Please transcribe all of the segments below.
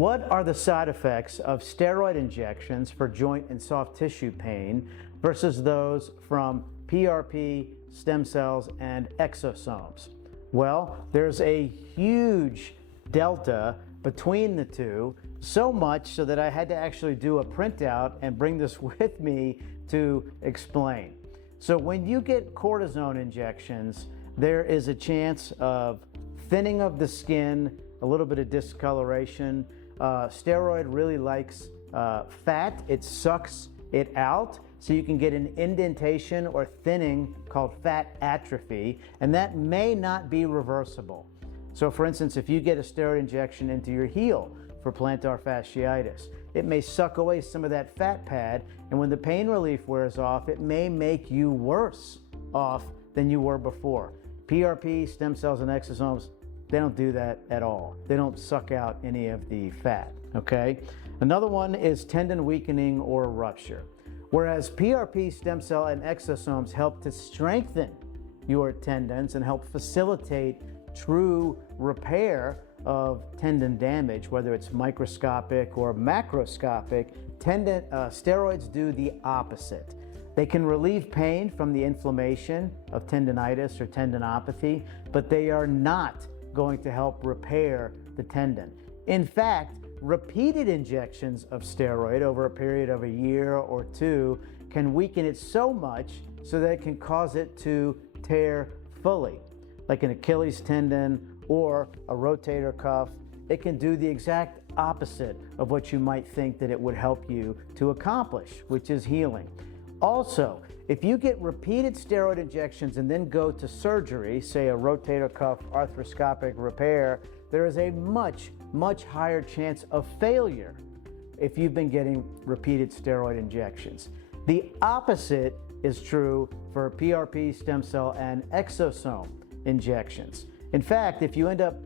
What are the side effects of steroid injections for joint and soft tissue pain versus those from PRP, stem cells, and exosomes? Well, there's a huge delta between the two, so much so that I had to actually do a printout and bring this with me to explain. So when you get cortisone injections, there is a chance of thinning of the skin, a little bit of discoloration. Steroid really likes fat. It sucks it out, so you can get an indentation or thinning called fat atrophy, and that may not be reversible. So for instance, if you get a steroid injection into your heel for plantar fasciitis, it may suck away some of that fat pad, and when the pain relief wears off, it may make you worse off than you were before. PRP, stem cells, and exosomes, they don't do that at all. They don't suck out any of the fat, okay? Another one is tendon weakening or rupture. Whereas PRP, stem cell, and exosomes help to strengthen your tendons and help facilitate true repair of tendon damage, whether it's microscopic or macroscopic, steroids do the opposite. They can relieve pain from the inflammation of tendonitis or tendinopathy, but they are not going to help repair the tendon. In fact, repeated injections of steroid over a period of a year or two can weaken it so much so that it can cause it to tear fully, like an Achilles tendon or a rotator cuff. It can do the exact opposite of what you might think that it would help you to accomplish, which is healing. Also, if you get repeated steroid injections and then go to surgery, say a rotator cuff arthroscopic repair, there is a much higher chance of failure if you've been getting repeated steroid injections. The opposite is true for PRP, stem cell, and exosome injections. In fact, if you end up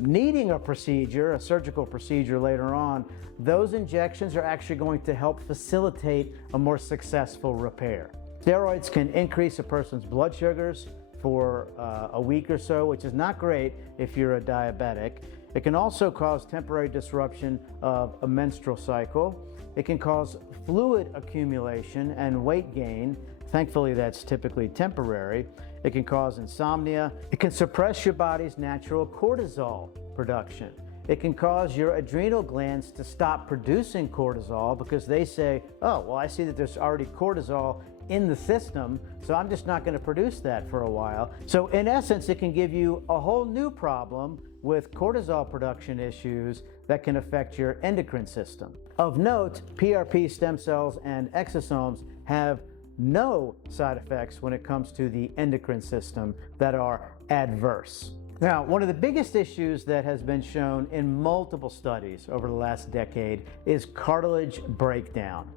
needing a procedure, a surgical procedure later on, those injections are actually going to help facilitate a more successful repair. Steroids can increase a person's blood sugars for a week or so, which is not great if you're a diabetic. It can also cause temporary disruption of a menstrual cycle. It can cause fluid accumulation and weight gain. Thankfully, that's typically temporary. It can cause insomnia. It can suppress your body's natural cortisol production. It can cause your adrenal glands to stop producing cortisol because they say, oh, well, I see that there's already cortisol in the system, so I'm just not going to produce that for a while. So in essence, it can give you a whole new problem with cortisol production issues that can affect your endocrine system. Of note, PRP, stem cells, and exosomes have no side effects when it comes to the endocrine system that are adverse. Now, one of the biggest issues that has been shown in multiple studies over the last decade is cartilage breakdown.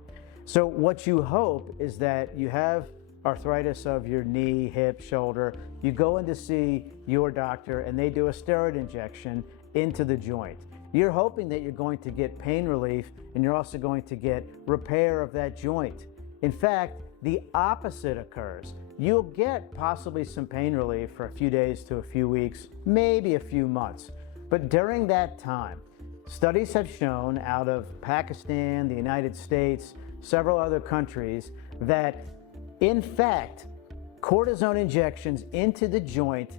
So what you hope is that you have arthritis of your knee, hip, shoulder, you go in to see your doctor and they do a steroid injection into the joint. You're hoping that you're going to get pain relief and you're also going to get repair of that joint. In fact, the opposite occurs. You'll get possibly some pain relief for a few days to a few weeks, maybe a few months. But during that time, studies have shown out of Pakistan, the United States, several other countries, that in fact, cortisone injections into the joint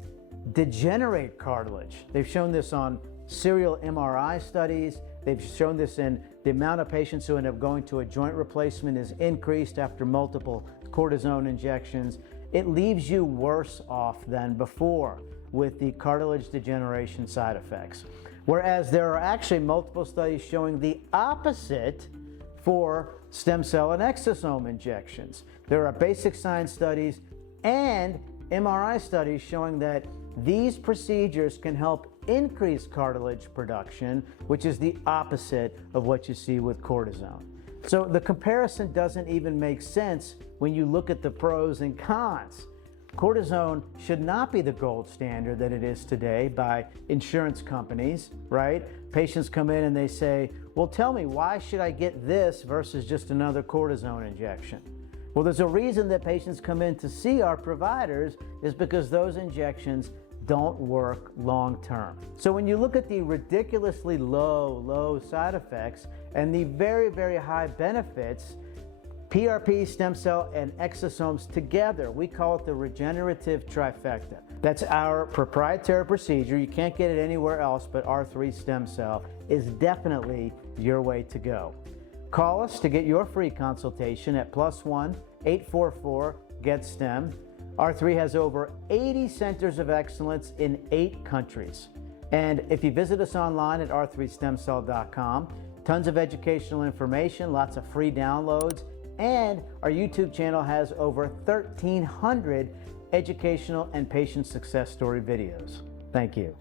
degenerate cartilage. They've shown this on serial MRI studies. They've shown this in the amount of patients who end up going to a joint replacement is increased after multiple cortisone injections. It leaves you worse off than before with the cartilage degeneration side effects. Whereas there are actually multiple studies showing the opposite for stem cell and exosome injections. There are basic science studies and MRI studies showing that these procedures can help increase cartilage production, which is the opposite of what you see with cortisone. So the comparison doesn't even make sense when you look at the pros and cons. Cortisone should not be the gold standard that it is today by insurance companies, right? Patients come in and they say, well, tell me, why should I get this versus just another cortisone injection? Well, there's a reason that patients come in to see our providers is because those injections don't work long term. So when you look at the ridiculously low side effects and the very high benefits, PRP, stem cell, and exosomes together, we call it the regenerative trifecta. That's our proprietary procedure. You can't get it anywhere else, but R3 stem cell is definitely your way to go. Call us to get your free consultation at +1 844 GET STEM. R3 has over 80 centers of excellence in 8 countries. And if you visit us online at r3stemcell.com, tons of educational information, lots of free downloads, and our YouTube channel has over 1,300 educational and patient success story videos. Thank you.